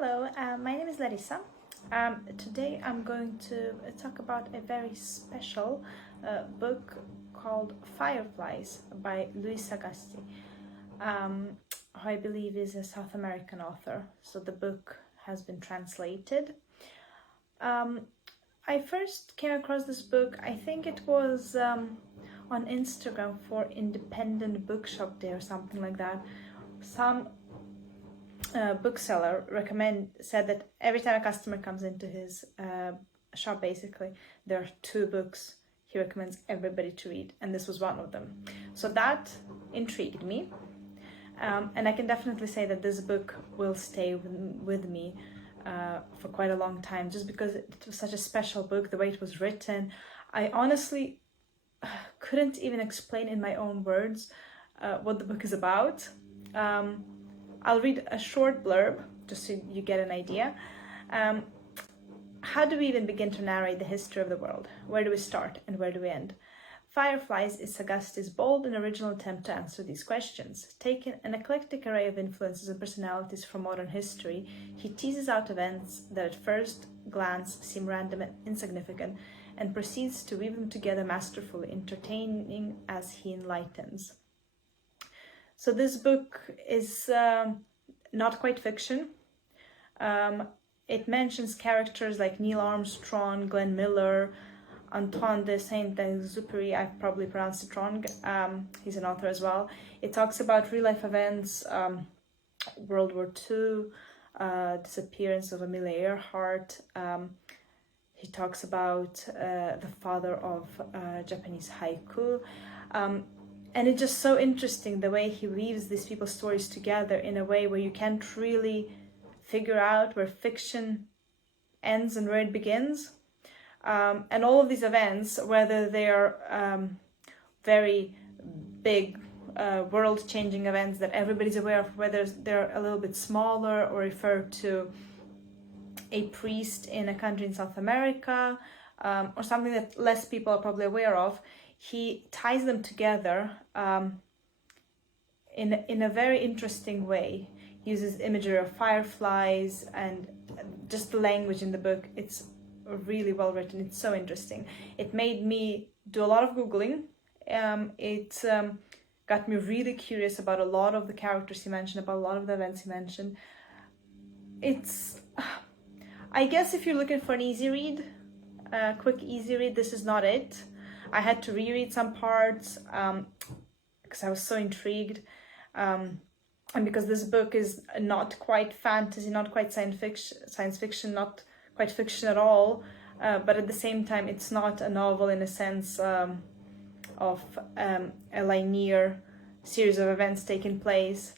Hello, my name is Larissa. Today I'm going to talk about a very special book called Fireflies by Luis Sagasti, who I believe is a South American author. So the book has been translated. I first came across this book, I think it was on Instagram for Independent Bookshop Day or something like that. Some bookseller said that every time a customer comes into his shop, basically there are two books he recommends everybody to read, and this was one of them. So that intrigued me, and I can definitely say that this book will stay with me for quite a long time, just because it was such a special book. The way it was written, I honestly couldn't even explain in my own words what the book is about. I'll read a short blurb just so you get an idea. How do we even begin to narrate the history of the world? Where do we start and where do we end? Fireflies is Sagasti's bold and original attempt to answer these questions. Taking an eclectic array of influences and personalities from modern history, he teases out events that at first glance seem random and insignificant, and proceeds to weave them together masterfully, entertaining as he enlightens. So this book is not quite fiction. It mentions characters like Neil Armstrong, Glenn Miller, Antoine de Saint-Exupery. I've probably pronounced it wrong. He's an author as well. It talks about real-life events, World War II, disappearance of Amelia Earhart. He talks about the father of Japanese haiku. And it's just so interesting the way he weaves these people's stories together in a way where you can't really figure out where fiction ends and where it begins. And all of these events, whether they are very big world-changing events that everybody's aware of, whether they're a little bit smaller or refer to a priest in a country in South America, or something that less people are probably aware of, he ties them together in a very interesting way. He uses imagery of fireflies and just the language in the book. It's really well written. It's so interesting. It made me do a lot of Googling. It got me really curious about a lot of the characters he mentioned, about a lot of the events he mentioned. It's, I guess if you're looking for an easy read, quick easy read, this is not it. I had to reread some parts because I was so intrigued, and because this book is not quite fantasy, not quite science fiction, not quite fiction at all, but at the same time it's not a novel in a sense of a linear series of events taking place.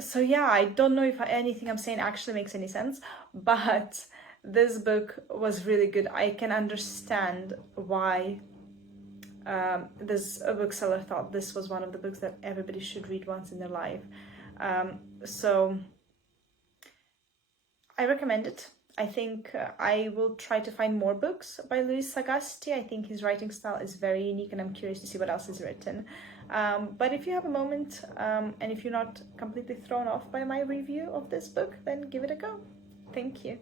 So yeah, I don't know if anything I'm saying actually makes any sense, but this book was really good. I can understand why this bookseller thought this was one of the books that everybody should read once in their life. So I recommend it. I think I will try to find more books by Luis Sagasti. I think his writing style is very unique and I'm curious to see what else is written. But if you have a moment and if you're not completely thrown off by my review of this book, then give it a go. Thank you.